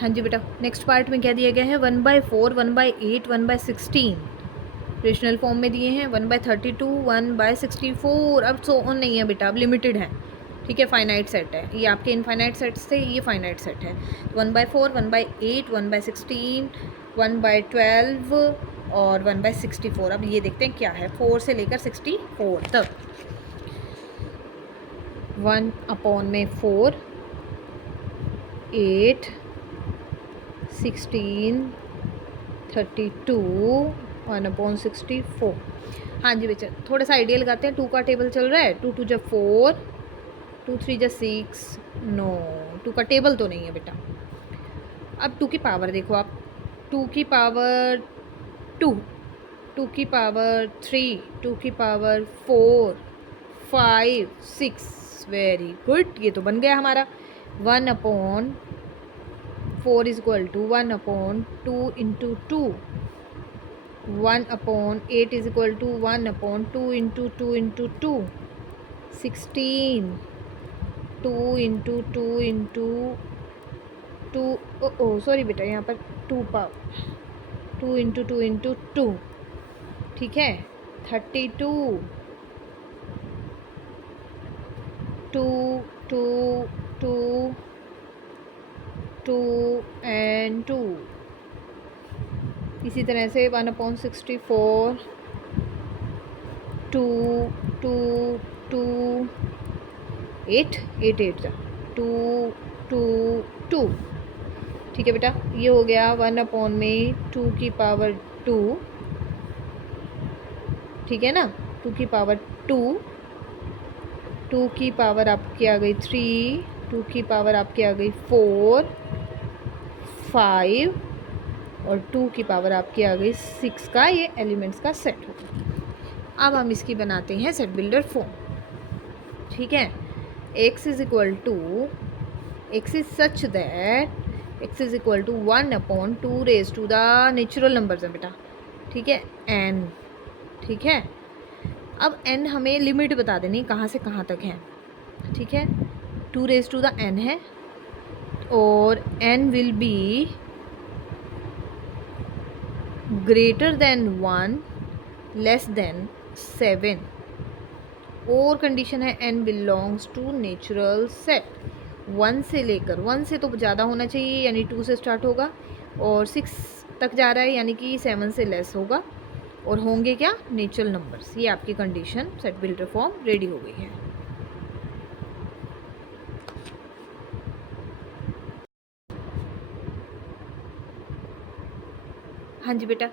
हाँ जी बेटा, next part में क्या दिया गया है, 1/4, 1/8, 1/16 रेशनल फॉर्म में दिए हैं, 1/32, 1/64। अब सो ऑन नहीं है बेटा, अब लिमिटेड है, ठीक है, फाइनाइट सेट है। ये आपके इनफाइनाइट सेट्स थे, ये फाइनाइट सेट है। 1/4, 1/8, 1/16, 1/12 और 1/64। अब ये देखते हैं क्या है, 4 से लेकर 64 तक। 1/4, 8, 16, 32, 1/64। हाँ जी बच्चा, थोड़ा सा आइडिया लगाते हैं। 2 का टेबल चल रहा है, 2 2 जा 4, 2 3 जा 6। नो, 2 का टेबल तो नहीं है बेटा। अब 2 की पावर देखो आप, 2 की पावर 2, 2 की पावर 3, 2 की पावर 4, 5, 6। वेरी गुड, ये तो बन गया हमारा। 1/4 is equal to 1/2 into 2। 1/8 is equal to 1/2 into 2 into 2। 16, 2 into 2 into 2। Oh sorry बेटा, यहाँ पर 2 पावर 2 इंटू 2 इंटू 2, ठीक है। 32, 2 2 2 2 एंड 2। इसी तरह से 1/64, 2 2 2 8 8 8 जा 2 2 2, ठीक है बेटा। ये हो गया 1/2 की पावर 2, ठीक है ना। 2 की पावर 2, 2 की पावर आपकी आ गई 3, 2 की पावर आपकी आ गई 4, 5 और 2 की पावर आपकी आ गई 6 का ये एलिमेंट्स का सेट होगा। अब हम इसकी बनाते हैं सेट बिल्डर फॉर्म, ठीक है। x is equal to, x is such that x is equal to 1/2 raise to the natural numbers है बेटा, ठीक है, n, ठीक है। अब n हमें लिमिट बता देनी कहाँ से कहाँ तक है, ठीक है। 2 रेज टू द n है और n will be greater than 1 less than 7 और कंडीशन है n belongs to natural set. 1 से लेकर, 1 से तो ज़्यादा होना चाहिए यानी 2 से स्टार्ट होगा और 6 तक जा रहा है यानी कि 7 से लेस होगा और होंगे क्या, नेचुरल नंबर्स। ये आपकी condition set builder form ready हो गई है। हाँ जी बेटा,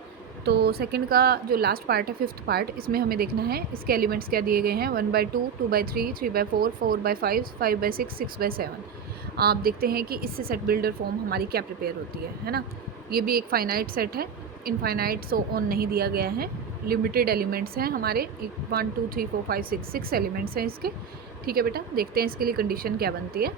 तो सेकंड का जो लास्ट पार्ट है, फिफ्थ पार्ट, इसमें हमें देखना है इसके एलिमेंट्स क्या दिए गए हैं। 1/2, 2/3, 3/4, 4/5, 5/6, 6/7। आप देखते हैं कि इससे सेट बिल्डर फॉर्म हमारी क्या प्रिपेयर होती है ना। ये भी एक फाइनाइट सेट है, इनफाइनाइट सो ऑन नहीं दिया गया है, लिमिटेड एलिमेंट्स हैं हमारे। 1 2 3 4 5 6 एलिमेंट्स हैं इसके, ठीक है बेटा। देखते हैं इसके लिए कंडीशन क्या बनती है।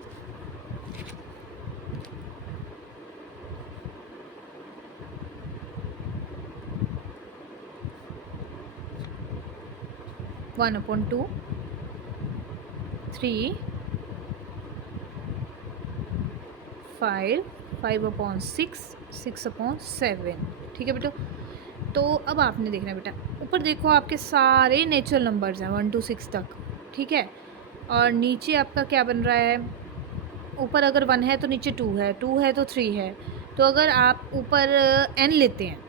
1/2, 3, 5, 5/6, 6/7, ठीक है बेटा। तो अब आपने देखना है बेटा, ऊपर देखो आपके सारे नेचुरल नंबर्स हैं 1 to 6 तक, ठीक है। और नीचे आपका क्या बन रहा है, ऊपर अगर 1 है तो नीचे 2 है, 2 है तो 3 है। तो अगर आप ऊपर n लेते हैं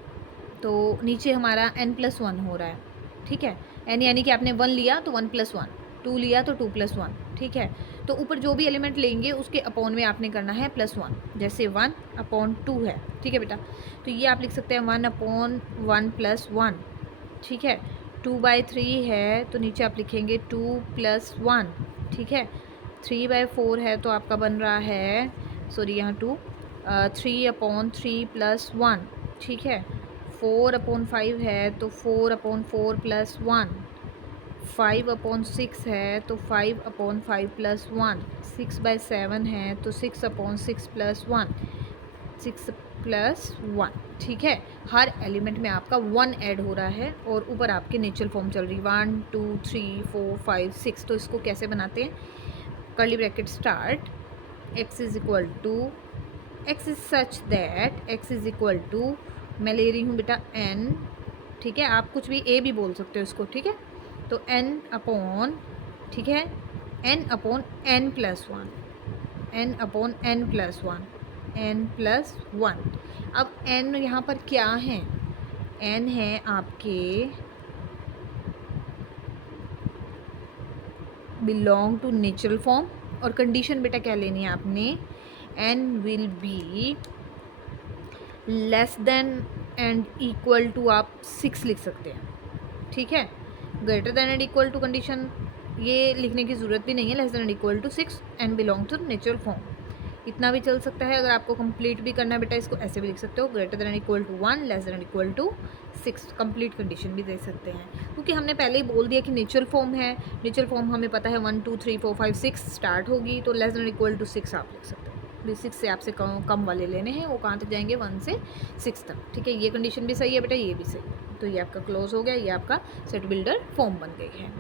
तो नीचे हमारा n+1 हो रहा है, ठीक है। n यानी कि आपने 1 लिया तो 1+1, 2 लिया तो 2+1, ठीक है। तो ऊपर जो भी एलिमेंट लेंगे उसके अपॉन में आपने करना है +1, जैसे 1/2 है, ठीक है बेटा। तो ये आप लिख सकते हैं 1/1 + 1, ठीक है। 2/3 है तो नीचे आप लिखेंगे 2+1, ठीक है। 3/4 है तो आपका बन रहा है, सॉरी यहाँ 2, 3/3 + 1, ठीक है। 4/5 है तो 4/4 + 1, 5/6 है तो 5/5 + 1, 6/7 है तो 6/6 + 1, 6 + 1, ठीक है। हर एलिमेंट में आपका 1 ऐड हो रहा है और ऊपर आपकी नेचुरल फॉर्म चल रही है 1 2 3 4 5 6। तो इसको कैसे बनाते हैं, curly bracket start, x is equal to x is such that x is equal to, मैं ले रही हूँ बेटा एन, ठीक है, आप कुछ भी ए भी बोल सकते हो इसको, ठीक है। तो एन अपॉन, ठीक है, n upon n plus one, n upon n plus one, n plus one. अब एन यहाँ पर क्या है, एन है आपके बिलोंग टू नेचुरल फॉर्म, और कंडीशन बेटा क्या लेनी है आपने, n will be less than and equal to, आप 6 लिख सकते हैं, ठीक है। Greater than and equal to condition ये लिखने की ज़रूरत भी नहीं है, less than and equal to 6 and belong to natural form, इतना भी चल सकता है। अगर आपको कंप्लीट भी करना है बेटा इसको ऐसे भी लिख सकते हो, greater than and equal to 1, less than and equal to 6, complete condition भी दे सकते हैं, क्योंकि हमने पहले ही बोल दिया कि नेचुरल फॉर्म है, नेचुरल फॉर्म हमें पता है 1 2 3 4 5 6 स्टार्ट होगी, तो लेस देन इक्वल टू 6 आप लिख सकते हैं। 6 से आपसे कम वाले लेने हैं, वो कहाँ तक जाएंगे, 1 से 6 तक, ठीक है। ये कंडीशन भी सही है बेटा, ये भी सही है, तो ये आपका क्लोज हो गया, ये आपका सेट बिल्डर फॉर्म बन गई है।